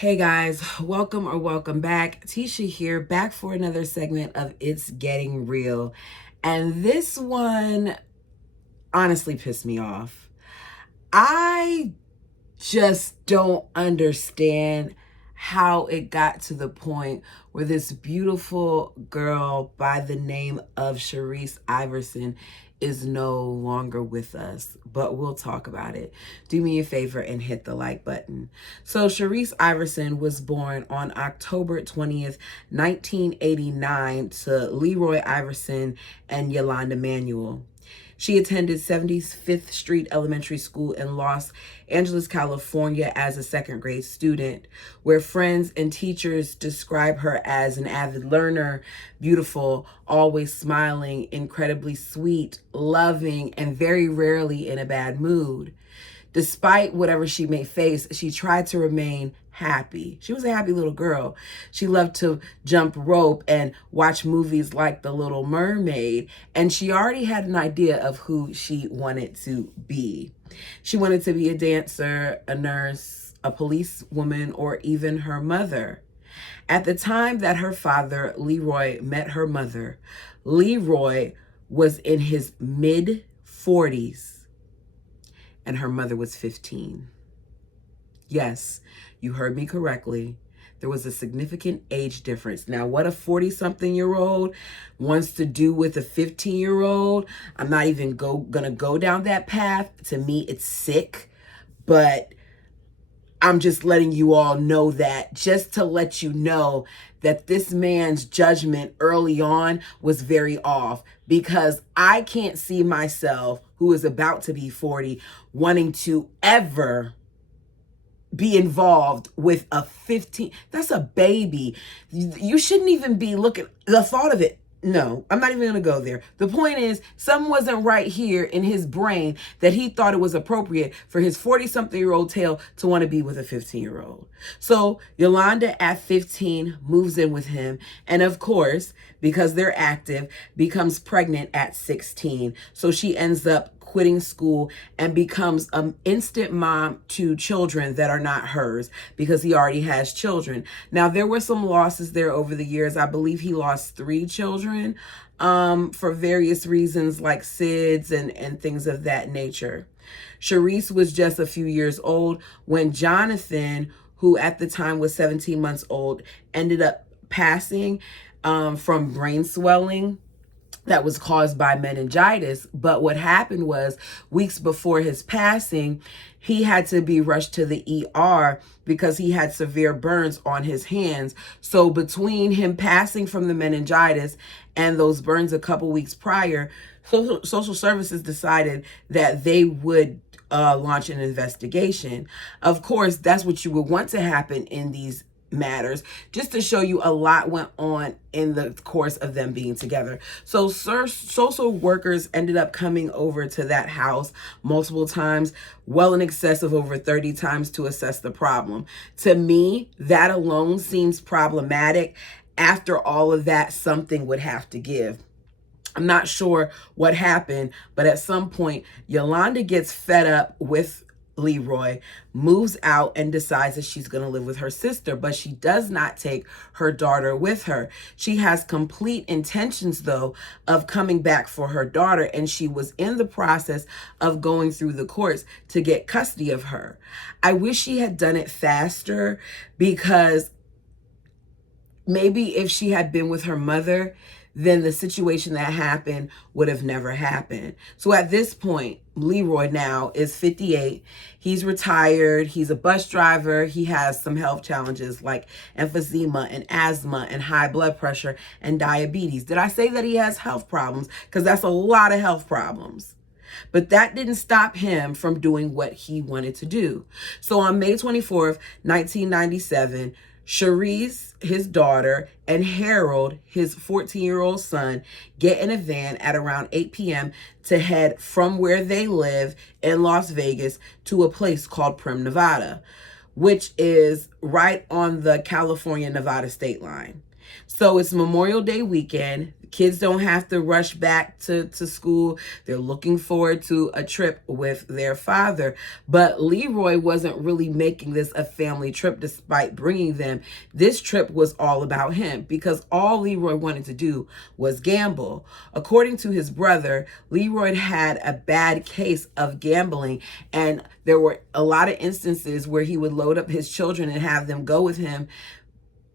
Hey guys, welcome back. Tisha here, back for another segment of It's Getting Real. And this one honestly pissed me off. I just don't understand how it got to the point where this beautiful girl by the name of Sharice Iverson is no longer with us, but we'll talk about it. Do me a favor and hit the like button. So Sharice Iverson was born on October 20th, 1989 to Leroy Iverson and Yolanda Manuel. She attended 75th Street Elementary School in Los Angeles, California as a second grade student, where friends and teachers describe her as an avid learner, beautiful, always smiling, incredibly sweet, loving, and very rarely in a bad mood. Despite whatever she may face, she tried to remain happy. She was a happy little girl. She loved to jump rope and watch movies like The Little Mermaid, and she already had an idea of who she wanted to be. She wanted to be a dancer, a nurse, a policewoman, or even her mother. At the time that her father, Leroy, met her mother, Leroy was in his mid-40s. And her mother was 15. Yes, you heard me correctly. There was a significant age difference. Now, what a 40-something-year-old wants to do with a 15-year-old, I'm not even gonna go down that path. To me, it's sick, but I'm just letting you all know that, just to let you know that this man's judgment early on was very off, because I can't see myself, who is about to be 40, wanting to ever be involved with a 15. That's a baby. You shouldn't even be looking, the thought of it. No, I'm not even going to go there. The point is, something wasn't right here in his brain that he thought it was appropriate for his 40-something-year-old tail to want to be with a 15-year-old. So Yolanda at 15 moves in with him. And of course, because they're active, becomes pregnant at 16. So she ends up quitting school and becomes an instant mom to children that are not hers, because he already has children. Now, there were some losses there over the years. I believe he lost 3 children for various reasons, like SIDS and things of that nature. Sharice was just a few years old when Jonathan, who at the time was 17 months old, ended up passing from brain swelling that was caused by meningitis. But what happened was, weeks before his passing, he had to be rushed to the ER because he had severe burns on his hands. So between him passing from the meningitis and those burns a couple weeks prior, social services decided that they would launch an investigation. Of course, that's what you would want to happen in these matters, just to show you a lot went on in the course of them being together. So social workers ended up coming over to that house multiple times, well in excess of over 30 times, to assess the problem. To me, that alone seems problematic. After all of that, something would have to give. I'm not sure what happened, but at some point, Yolanda gets fed up with Leroy, moves out, and decides that she's going to live with her sister, but she does not take her daughter with her. She has complete intentions, though, of coming back for her daughter, and she was in the process of going through the courts to get custody of her. I wish she had done it faster, because maybe if she had been with her mother, then the situation that happened would have never happened. So at this point, Leroy now is 58. He's retired. He's a bus driver. He has some health challenges like emphysema and asthma and high blood pressure and diabetes. Did I say that he has health problems? Because that's a lot of health problems. But that didn't stop him from doing what he wanted to do. So on May 24th, 1997, Sharice, his daughter, and Harold, his 14-year-old son, get in a van at around 8 p.m. to head from where they live in Las Vegas to a place called Primm, Nevada, which is right on the California-Nevada state line. So it's Memorial Day weekend. Kids don't have to rush back to school. They're looking forward to a trip with their father. But Leroy wasn't really making this a family trip despite bringing them. This trip was all about him because all Leroy wanted to do was gamble. According to his brother, Leroy had a bad case of gambling, and there were a lot of instances where he would load up his children and have them go with him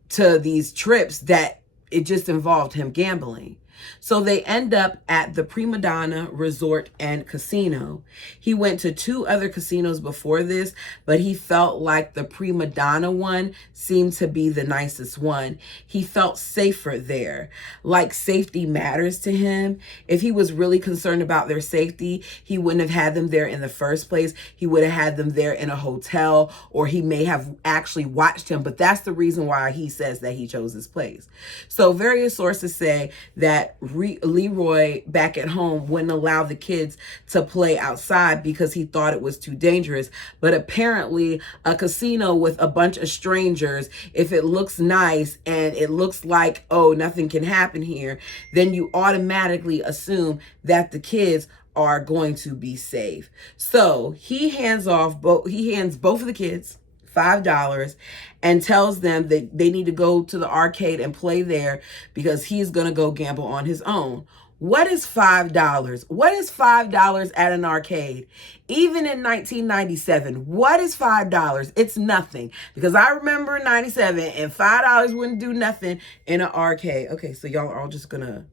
to these trips that it just involved him gambling. So they end up at the Prima Donna Resort and Casino. He went to 2 other casinos before this, but he felt like the Prima Donna one seemed to be the nicest one. He felt safer there. Like safety matters to him. If he was really concerned about their safety, he wouldn't have had them there in the first place. He would have had them there in a hotel, or he may have actually watched him, but that's the reason why he says that he chose this place. So various sources say that Leroy back at home wouldn't allow the kids to play outside because he thought it was too dangerous. But apparently a casino with a bunch of strangers, if it looks nice and it looks like, oh, nothing can happen here, then you automatically assume that the kids are going to be safe. So he hands both of the kids $5 and tells them that they need to go to the arcade and play there because he's going to go gamble on his own. What is $5? What is $5 at an arcade? Even in 1997, what is $5? It's nothing. Because I remember in 97 and $5 wouldn't do nothing in an arcade. Okay, so y'all are all just going to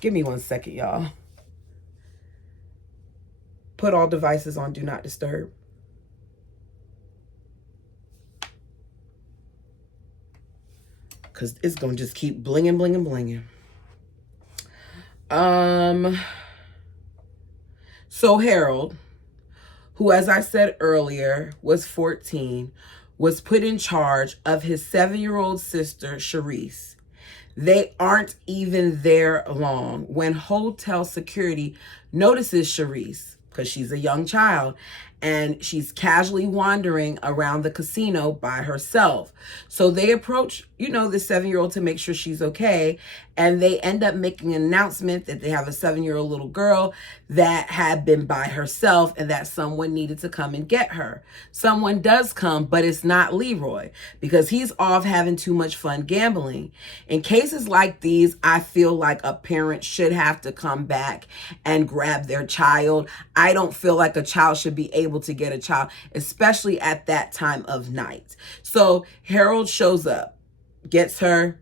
give me 1 second, y'all. Put all devices on Do Not Disturb. Because it's going to just keep blinging, blinging, blinging. So Harold, who, as I said earlier, was 14, was put in charge of his 7-year-old sister, Sharice. They aren't even there long when hotel security notices Sharice, because she's a young child, and she's casually wandering around the casino by herself. So they approach, the 7-year-old to make sure she's okay. And they end up making an announcement that they have a 7-year-old little girl that had been by herself and that someone needed to come and get her. Someone does come, but it's not Leroy because he's off having too much fun gambling. In cases like these, I feel like a parent should have to come back and grab their child. I don't feel like a child should be able to get a child, especially at that time of night. So Harold shows up, gets her.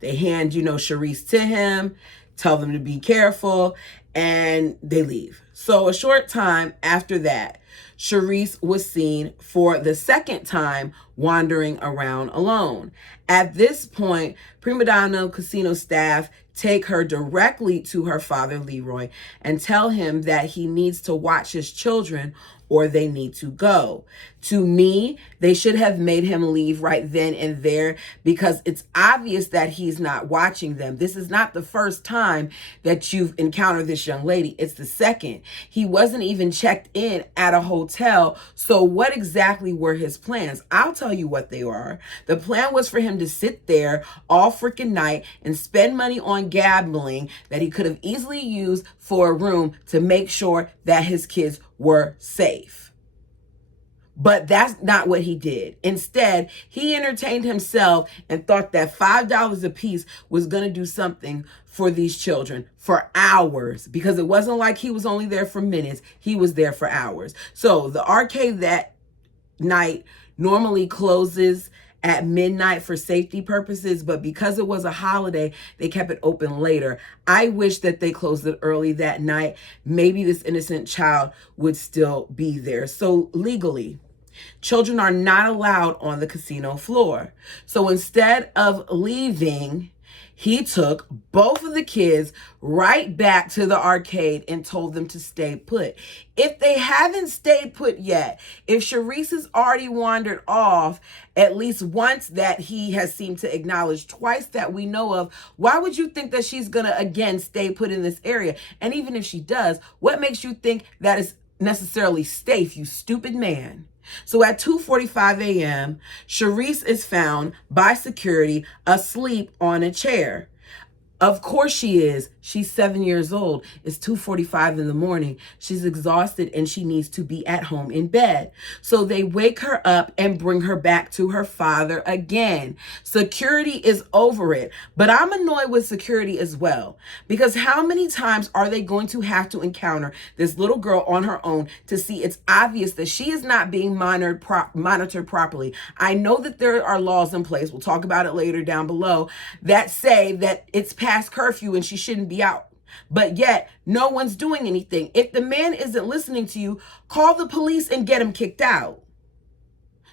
They hand, Sharice to him, tell them to be careful, and they leave. So a short time after that, Sharice was seen for the second time wandering around alone. At this point, Prima Donna Casino staff take her directly to her father, Leroy, and tell him that he needs to watch his children or they need to go. To me, they should have made him leave right then and there because it's obvious that he's not watching them. This is not the first time that you've encountered this young lady. It's the second. He wasn't even checked in at a hotel. So what exactly were his plans? I'll tell you what they are. The plan was for him to sit there all freaking night and spend money on gambling that he could have easily used for a room to make sure that his kids were safe. But that's not what he did. Instead, he entertained himself and thought that $5 a piece was going to do something for these children for hours, because it wasn't like he was only there for minutes. He was there for hours. So the arcade that night normally closes at midnight for safety purposes, but because it was a holiday, they kept it open later. I wish that they closed it early that night. Maybe this innocent child would still be there. So legally, children are not allowed on the casino floor. So instead of leaving, he took both of the kids right back to the arcade and told them to stay put. If they haven't stayed put yet, if Sharice has already wandered off at least once that he has seemed to acknowledge, twice that we know of, why would you think that she's going to again stay put in this area? And even if she does, what makes you think that is necessarily safe, you stupid man? So at 2:45 a.m., Sharice is found by security asleep on a chair. Of course she is. She's 7 years old. It's 2:45 in the morning. She's exhausted and she needs to be at home in bed. So they wake her up and bring her back to her father again. Security is over it. But I'm annoyed with security as well, because how many times are they going to have to encounter this little girl on her own to see it's obvious that she is not being monitored properly? I know that there are laws in place, we'll talk about it later down below, that say that it's past curfew and she shouldn't be out. But yet, no one's doing anything. If the man isn't listening to you, call the police and get him kicked out.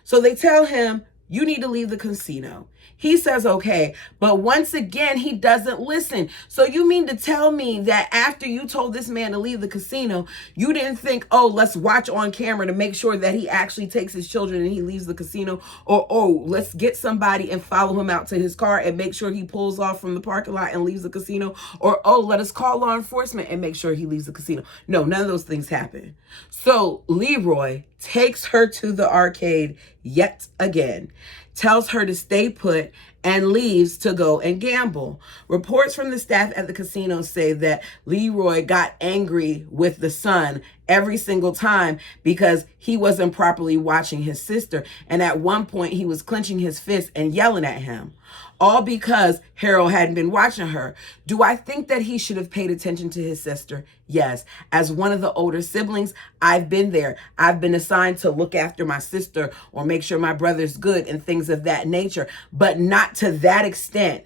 So they tell him, you need to leave the casino. He says, okay, but once again, he doesn't listen. So you mean to tell me that after you told this man to leave the casino, you didn't think, oh, let's watch on camera to make sure that he actually takes his children and he leaves the casino? Or, oh, let's get somebody and follow him out to his car and make sure he pulls off from the parking lot and leaves the casino? Or, oh, let us call law enforcement and make sure he leaves the casino. No, none of those things happen. So Leroy takes her to the arcade yet again, tells her to stay put, and leaves to go and gamble. Reports from the staff at the casino say that Leroy got angry with the son every single time because he wasn't properly watching his sister. And at one point, he was clenching his fist and yelling at him, all because Harold hadn't been watching her. Do I think that he should have paid attention to his sister? Yes. As one of the older siblings, I've been there. I've been assigned to look after my sister or make sure my brother's good and things of that nature, but not to that extent.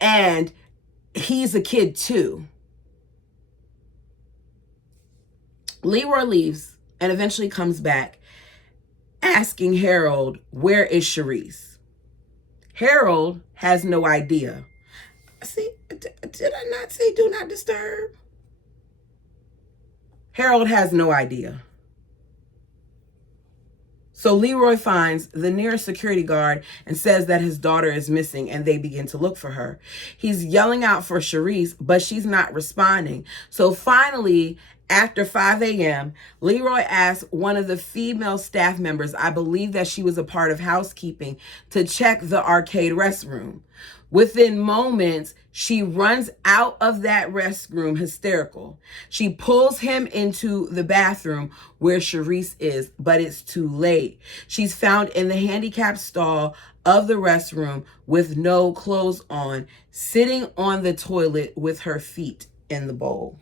And he's a kid too. Leroy leaves and eventually comes back asking Harold, where is Sharice? Harold has no idea. See, did I not say do not disturb? Harold has no idea. So Leroy finds the nearest security guard and says that his daughter is missing, and they begin to look for her. He's yelling out for Sharice, but she's not responding. So finally, after 5 a.m., Leroy asks one of the female staff members, I believe that she was a part of housekeeping, to check the arcade restroom. Within moments, she runs out of that restroom hysterical. She pulls him into the bathroom where Sharice is, but it's too late. She's found in the handicapped stall of the restroom with no clothes on, sitting on the toilet with her feet in the bowl.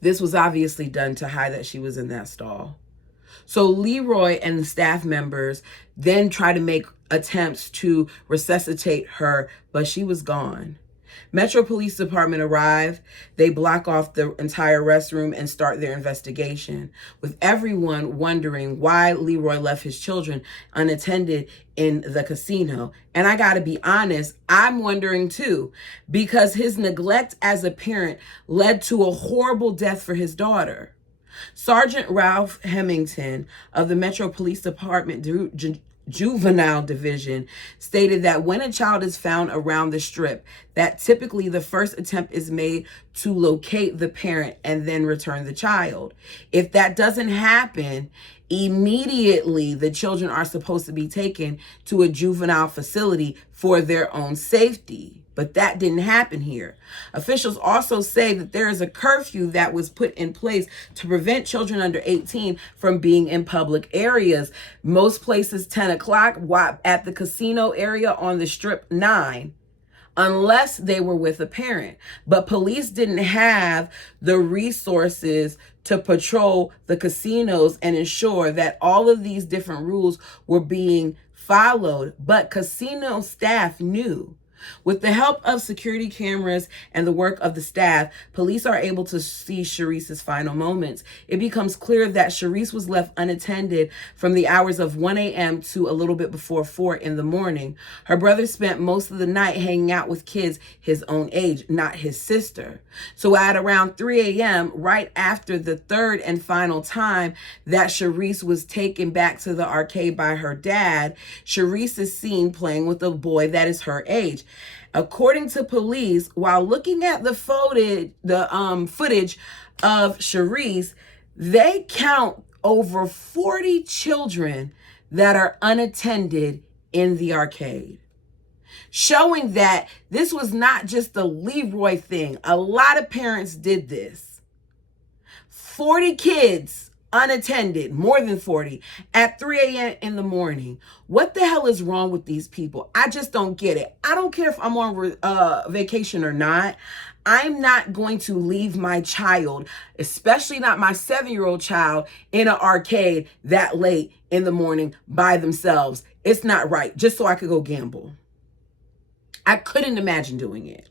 This was obviously done to hide that she was in that stall. So Leroy and the staff members then try to make attempts to resuscitate her, but she was gone. Metro Police Department arrive. They block off the entire restroom and start their investigation, with everyone wondering why Leroy left his children unattended in the casino. And I gotta be honest, I'm wondering too, because his neglect as a parent led to a horrible death for his daughter. Sergeant Ralph Hemington of the Metro Police Department Juvenile Division stated that when a child is found around the strip, that typically the first attempt is made to locate the parent and then return the child. If that doesn't happen, immediately the children are supposed to be taken to a juvenile facility for their own safety. But that didn't happen here. Officials also say that there is a curfew that was put in place to prevent children under 18 from being in public areas. Most places 10 o'clock, at the casino area on the strip 9, unless they were with a parent. But police didn't have the resources to patrol the casinos and ensure that all of these different rules were being followed. But casino staff knew. With the help of security cameras and the work of the staff, police are able to see Sharice's final moments. It becomes clear that Sharice was left unattended from the hours of 1 a.m. to a little bit before 4 in the morning. Her brother spent most of the night hanging out with kids his own age, not his sister. So at around 3 a.m., right after the third and final time that Sharice was taken back to the arcade by her dad, Sharice is seen playing with a boy that is her age. According to police, while looking at the footage of Sharice, they count over 40 children that are unattended in the arcade, showing that this was not just a Leroy thing. A lot of parents did this. 40 kids unattended, more than 40, at 3 a.m. in the morning. What the hell is wrong with these people? I just don't get it. I don't care if I'm on vacation or not. I'm not going to leave my child, especially not my 7-year-old child, in an arcade that late in the morning by themselves. It's not right, just so I could go gamble. I couldn't imagine doing it.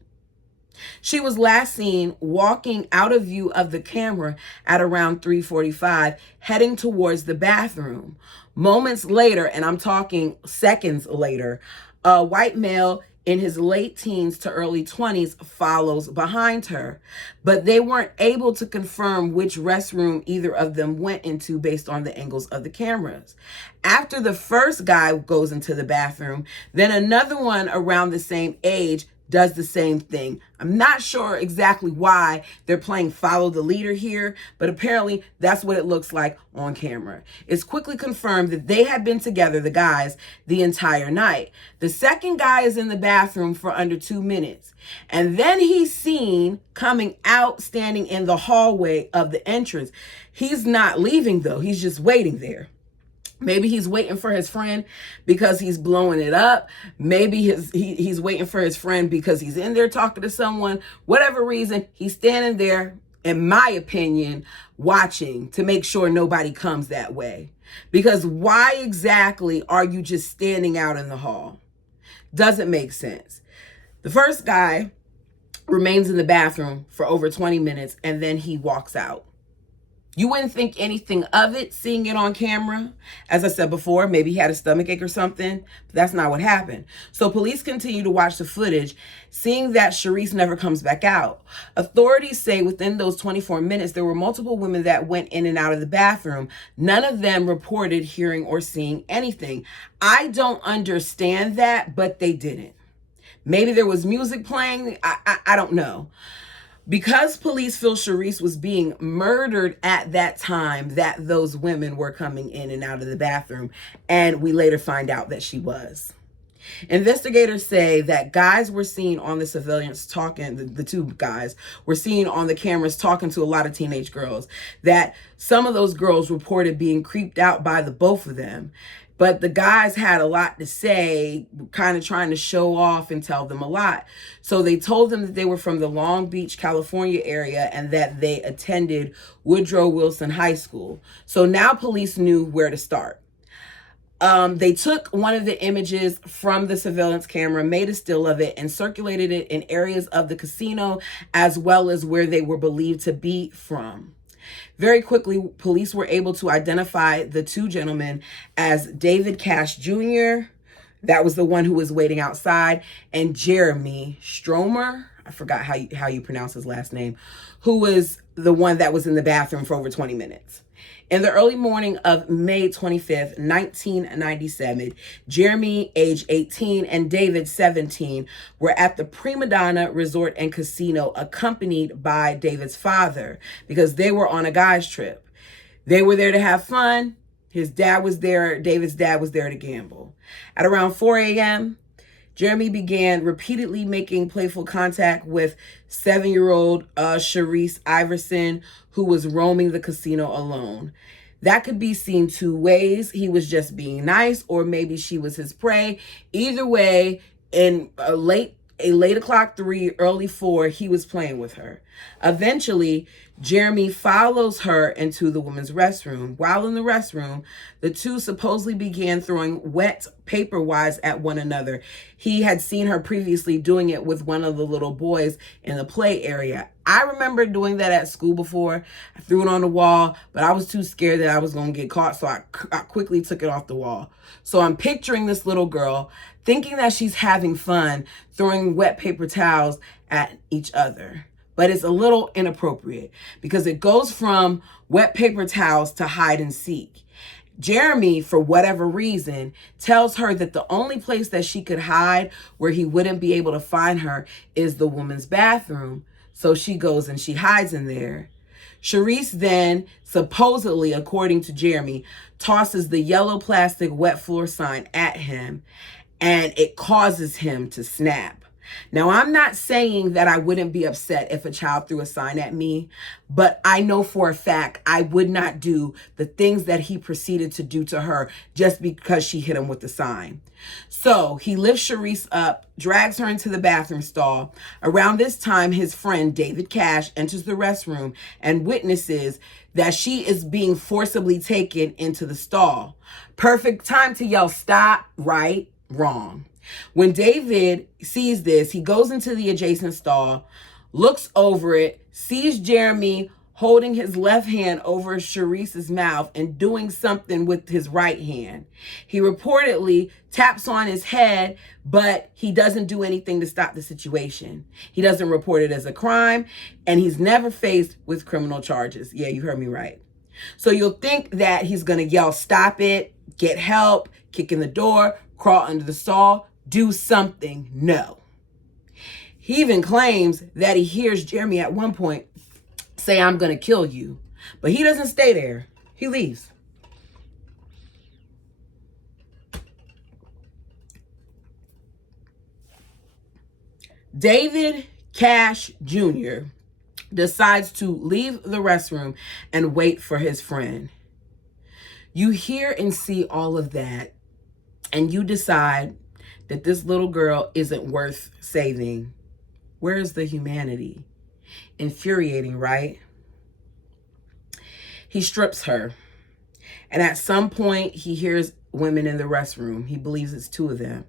She was last seen walking out of view of the camera at around 3:45, heading towards the bathroom. Moments later, and I'm talking seconds later, a white male in his late teens to early 20s follows behind her. But they weren't able to confirm which restroom either of them went into based on the angles of the cameras. After the first guy goes into the bathroom, then another one around the same age does the same thing. I'm not sure exactly why they're playing follow the leader here, but apparently that's what it looks like on camera. It's quickly confirmed that they had been together, the guys, the entire night. The second guy is in the bathroom for under 2 minutes. And then he's seen coming out, standing in the hallway of the entrance. He's not leaving though, he's just waiting there. Maybe he's waiting for his friend because he's blowing it up. Maybe he's waiting for his friend because he's in there talking to someone. Whatever reason, he's standing there, in my opinion, watching to make sure nobody comes that way. Because why exactly are you just standing out in the hall? Doesn't make sense. The first guy remains in the bathroom for over 20 minutes and then he walks out. You wouldn't think anything of it, seeing it on camera. As I said before, maybe he had a stomachache or something, but that's not what happened. So police continue to watch the footage, seeing that Sharice never comes back out. Authorities say within those 24 minutes, there were multiple women that went in and out of the bathroom. None of them reported hearing or seeing anything. I don't understand that, but they didn't. Maybe there was music playing. I don't know. Because police feel Sharice was being murdered at that time, that those women were coming in and out of the bathroom, and we later find out that she was. Investigators say that guys were seen on the surveillance talking, the two guys were seen on the cameras talking to a lot of teenage girls, that some of those girls reported being creeped out by the both of them. But the guys had a lot to say, kind of trying to show off and tell them a lot. So they told them that they were from the Long Beach, California area and that they attended Woodrow Wilson High School. So now police knew where to start. They took one of the images from the surveillance camera, made a still of it, and circulated it in areas of the casino as well as where they were believed to be from. Very quickly, police were able to identify the two gentlemen as David Cash Jr., that was the one who was waiting outside, and Jeremy Stromer, I forgot how you pronounce his last name, who was the one that was in the bathroom for over 20 minutes. In the early morning of May 25th, 1997, Jeremy, age 18, and David, 17, were at the Prima Donna Resort and Casino accompanied by David's father because they were on a guy's trip. They were there to have fun. His dad was there. David's dad was there to gamble. At around 4 a.m., Jeremy began repeatedly making playful contact with 7-year-old Sharice Iverson, who was roaming the casino alone. That could be seen two ways. He was just being nice, or maybe she was his prey. Either way, in a late o'clock 3, early 4, he was playing with her. Eventually, Jeremy follows her into the women's restroom. While in the restroom, the two supposedly began throwing wet paper wads at one another. He had seen her previously doing it with one of the little boys in the play area. I remember doing that at school before. I threw it on the wall, but I was too scared that I was going to get caught, so I quickly took it off the wall. So I'm picturing this little girl thinking that she's having fun, throwing wet paper towels at each other. But it's a little inappropriate because it goes from wet paper towels to hide and seek. Jeremy, for whatever reason, tells her that the only place that she could hide where he wouldn't be able to find her is the woman's bathroom. So she goes and she hides in there. Sharice then, supposedly, according to Jeremy, tosses the yellow plastic wet floor sign at him, and it causes him to snap. Now, I'm not saying that I wouldn't be upset if a child threw a sign at me, but I know for a fact I would not do the things that he proceeded to do to her just because she hit him with the sign. So he lifts Sharice up, drags her into the bathroom stall. Around this time, his friend David Cash enters the restroom and witnesses that she is being forcibly taken into the stall. Perfect time to yell, "Stop!" Right? Wrong. When David sees this, he goes into the adjacent stall, looks over it, sees Jeremy holding his left hand over Sharice's mouth and doing something with his right hand. He reportedly taps on his head, but he doesn't do anything to stop the situation. He doesn't report it as a crime, and he's never faced with criminal charges. Yeah, you heard me right. So you'll think that he's going to yell, "Stop it," get help, kick in the door, crawl under the stall, do something. No. He even claims that he hears Jeremy at one point say, "I'm going to kill you." But he doesn't stay there. He leaves. David Cash Jr. decides to leave the restroom and wait for his friend. You hear and see all of that, and you decide that this little girl isn't worth saving. Where is the humanity? Infuriating, right? He strips her, and at some point he hears women in the restroom. He believes it's two of them,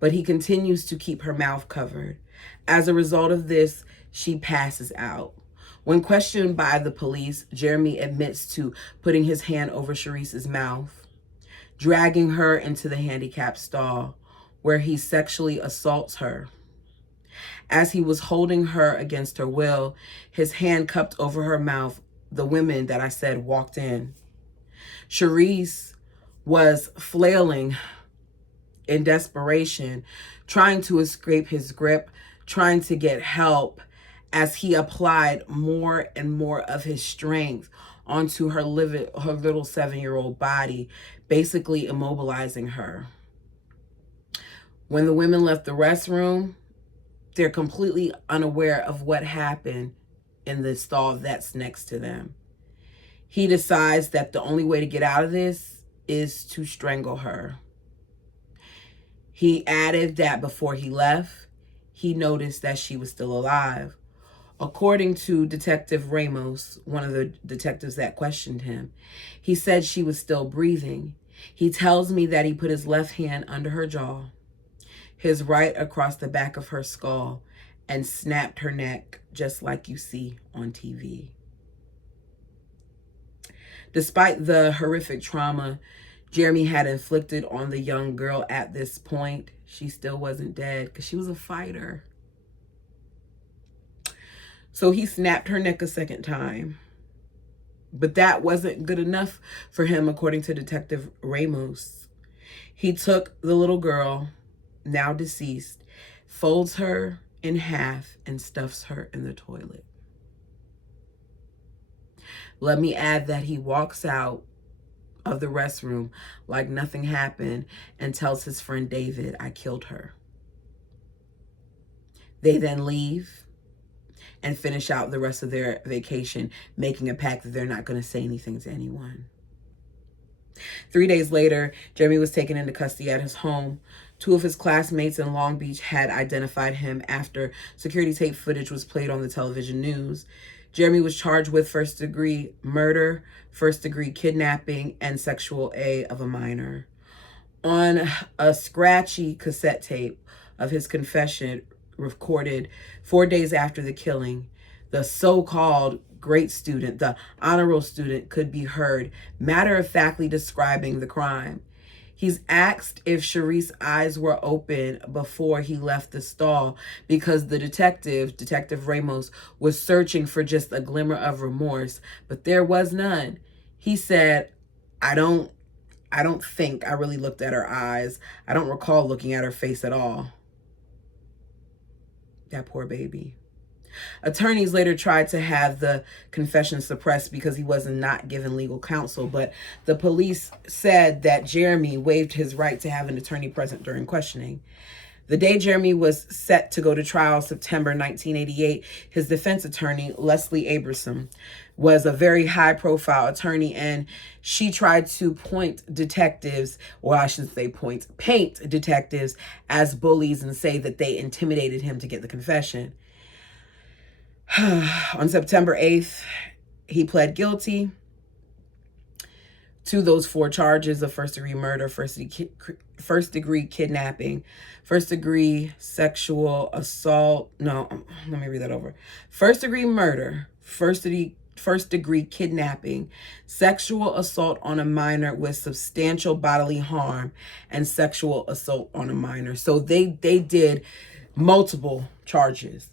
but he continues to keep her mouth covered. As a result of this, she passes out. When questioned by the police, Jeremy admits to putting his hand over Sharice's mouth, dragging her into the handicapped stall, where he sexually assaults her. As he was holding her against her will, his hand cupped over her mouth, the women that I said walked in. Sharice was flailing in desperation, trying to escape his grip, trying to get help, as he applied more and more of his strength onto her little 7-year-old body, basically immobilizing her. When the women left the restroom, they're completely unaware of what happened in the stall that's next to them. He decides that the only way to get out of this is to strangle her. He added that before he left, he noticed that she was still alive. According to Detective Ramos, one of the detectives that questioned him, he said she was still breathing. He tells me that he put his left hand under her jaw, his right across the back of her skull, and snapped her neck, just like you see on TV. Despite the horrific trauma Jeremy had inflicted on the young girl at this point, she still wasn't dead because she was a fighter. So he snapped her neck a second time. But that wasn't good enough for him, according to Detective Ramos. He took the little girl, now deceased, folds her in half, and stuffs her in the toilet. Let me add that he walks out of the restroom like nothing happened and tells his friend David, "I killed her." They then leave and finish out the rest of their vacation, making a pact that they're not going to say anything to anyone. 3 days later, Jeremy was taken into custody at his home. 2 of his classmates in Long Beach had identified him after security tape footage was played on the television news. Jeremy was charged with first-degree murder, first-degree kidnapping, and sexual aid of a minor. On a scratchy cassette tape of his confession recorded 4 days after the killing, the so-called great student, the honor roll student, could be heard matter-of-factly describing the crime. He's asked if Sharice's eyes were open before he left the stall because the Detective Ramos, was searching for just a glimmer of remorse, but there was none. He said, I don't think I really looked at her eyes. I don't recall looking at her face at all." That poor baby. Attorneys later tried to have the confession suppressed because he was not given legal counsel, but the police said that Jeremy waived his right to have an attorney present during questioning. The day Jeremy was set to go to trial, September 1988, his defense attorney, Leslie Iverson, was a very high-profile attorney, and she tried to paint detectives as bullies and say that they intimidated him to get the confession. On September 8th, he pled guilty to those 4 charges of first-degree murder, first-degree kidnapping, first-degree sexual assault. No, let me read that over. First-degree murder, first-degree kidnapping, sexual assault on a minor with substantial bodily harm, and sexual assault on a minor. So they did multiple charges.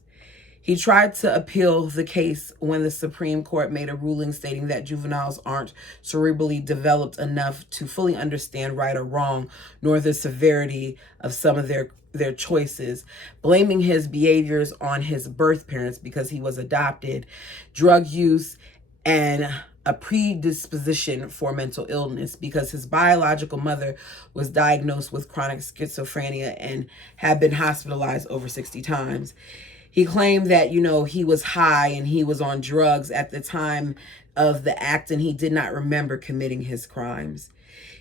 He tried to appeal the case when the Supreme Court made a ruling stating that juveniles aren't cerebrally developed enough to fully understand right or wrong, nor the severity of some of their choices, blaming his behaviors on his birth parents because he was adopted, drug use, and a predisposition for mental illness because his biological mother was diagnosed with chronic schizophrenia and had been hospitalized over 60 times. He claimed that, he was high and he was on drugs at the time of the act and he did not remember committing his crimes.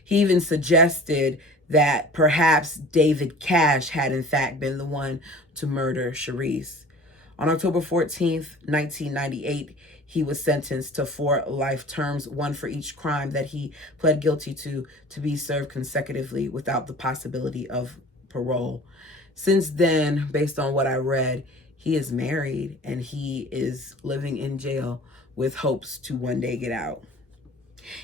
He even suggested that perhaps David Cash had in fact been the one to murder Sharice. On October 14th, 1998, he was sentenced to 4 life terms, 1 for each crime that he pled guilty to be served consecutively without the possibility of parole. Since then, based on what I read, he is married and he is living in jail with hopes to one day get out.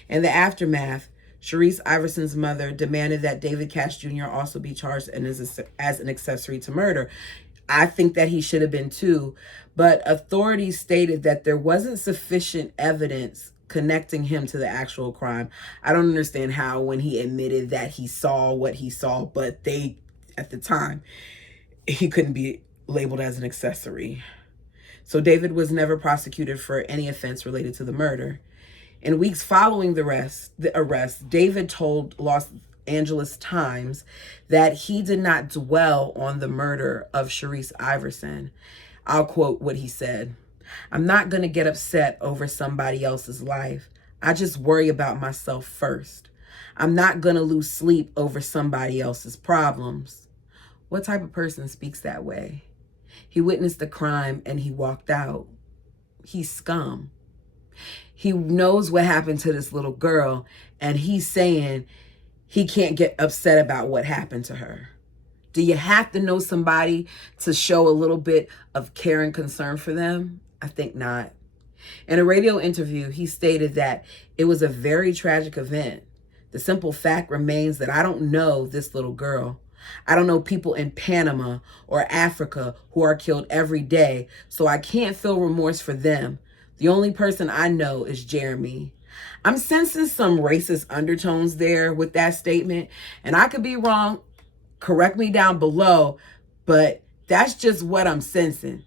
In the aftermath, Sharice Iverson's mother demanded that David Cash Jr. also be charged as an accessory to murder. I think that he should have been too, but authorities stated that there wasn't sufficient evidence connecting him to the actual crime. I don't understand how, when he admitted that he saw what he saw, but at the time, he couldn't be labeled as an accessory. So David was never prosecuted for any offense related to the murder. In weeks following the arrest, David told Los Angeles Times that he did not dwell on the murder of Sharice Iverson. I'll quote what he said. "I'm not going to get upset over somebody else's life. I just worry about myself first. I'm not going to lose sleep over somebody else's problems." What type of person speaks that way? He witnessed the crime and he walked out. He's scum. He knows what happened to this little girl and he's saying he can't get upset about what happened to her. Do you have to know somebody to show a little bit of care and concern for them? I think not. In a radio interview, he stated that it was a very tragic event. The simple fact remains that I don't know this little girl. I don't know people in Panama or Africa who are killed every day, so I can't feel remorse for them. The only person I know is Jeremy. I'm sensing some racist undertones there with that statement, and I could be wrong. Correct me down below, but that's just what I'm sensing.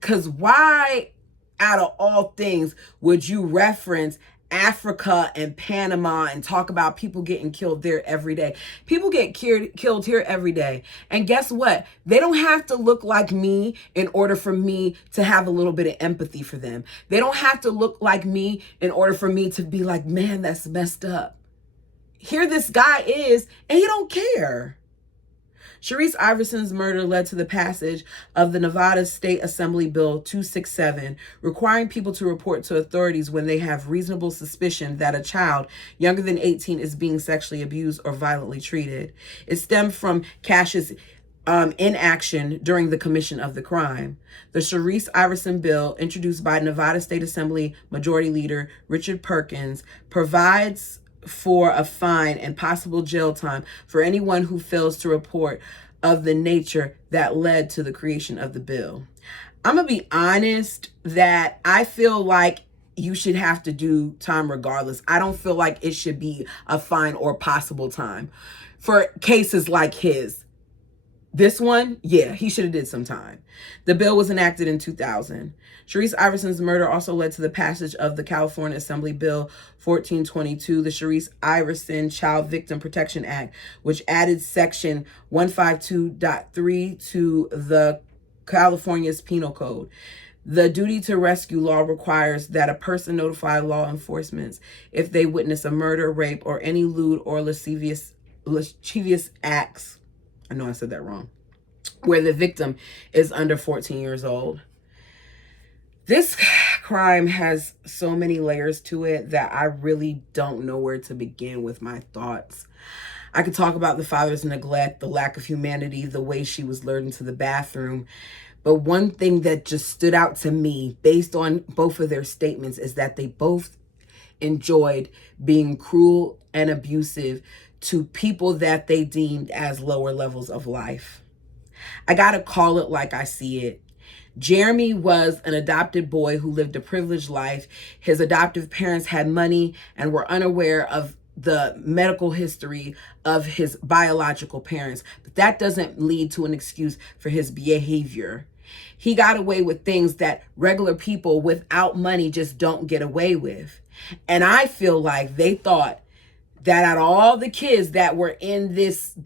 Because why, out of all things, would you reference Africa and Panama and talk about people getting killed there every day? People get killed here every day. And guess what? They don't have to look like me in order for me to have a little bit of empathy for them. They don't have to look like me in order for me to be like, man, that's messed up. Here this guy is, and he don't care. Sharice Iverson's murder led to the passage of the Nevada State Assembly Bill 267, requiring people to report to authorities when they have reasonable suspicion that a child younger than 18 is being sexually abused or violently treated. It stemmed from Cash's inaction during the commission of the crime. The Sharice Iverson bill, introduced by Nevada State Assembly Majority Leader Richard Perkins, provides for a fine and possible jail time for anyone who fails to report of the nature that led to the creation of the bill. I'm going to be honest that I feel like you should have to do time regardless. I don't feel like it should be a fine or possible time for cases like his. This one, yeah, he should have did some time. The bill was enacted in 2000. Sharice Iverson's murder also led to the passage of the California Assembly Bill 1422, the Sharice Iverson Child Victim Protection Act, which added Section 152.3 to the California's Penal Code. The duty to rescue law requires that a person notify law enforcement if they witness a murder, rape, or any lewd or lascivious acts. I know I said that wrong. Where the victim is under 14 years old. This crime has so many layers to it that I really don't know where to begin with my thoughts. I could talk about the father's neglect, the lack of humanity, the way she was lured into the bathroom. But one thing that just stood out to me based on both of their statements is that they both enjoyed being cruel and abusive to people that they deemed as lower levels of life. I gotta call it like I see it. Jeremy was an adopted boy who lived a privileged life. His adoptive parents had money and were unaware of the medical history of his biological parents. But that doesn't lead to an excuse for his behavior. He got away with things that regular people without money just don't get away with. And I feel like they thought that out of all the kids that were in this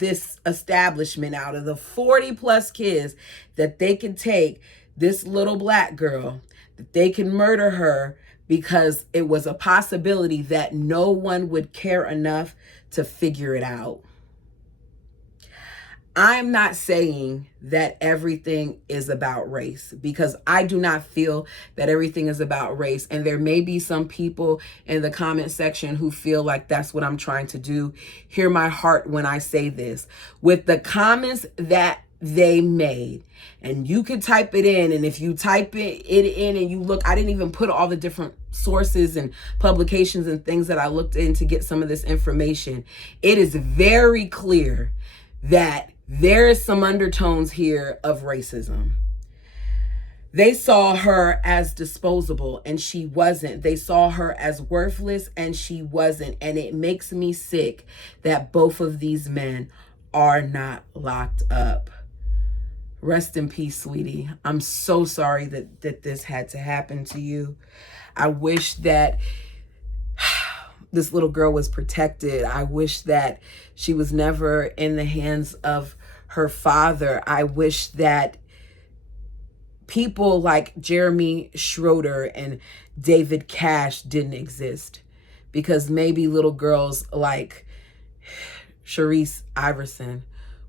establishment, out of the 40 plus kids, that they could take this little black girl, that they can murder her because it was a possibility that no one would care enough to figure it out. I'm not saying that everything is about race, because I do not feel that everything is about race. And there may be some people in the comment section who feel like that's what I'm trying to do. Hear my heart when I say this. With the comments that they made, and you could type it in, and if you type it in and you look, I didn't even put all the different sources and publications and things that I looked in to get some of this information. It is very clear that there is some undertones here of racism. They saw her as disposable and she wasn't. They saw her as worthless and she wasn't. And it makes me sick that both of these men are not locked up. Rest in peace, sweetie. I'm so sorry that this had to happen to you. I wish that this little girl was protected. I wish that she was never in the hands of her father. I wish that people like Jeremy Schroeder and David Cash didn't exist, because maybe little girls like Sharice Iverson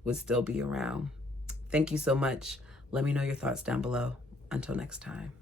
would still be around. Thank you so much. Let me know your thoughts down below. Until next time.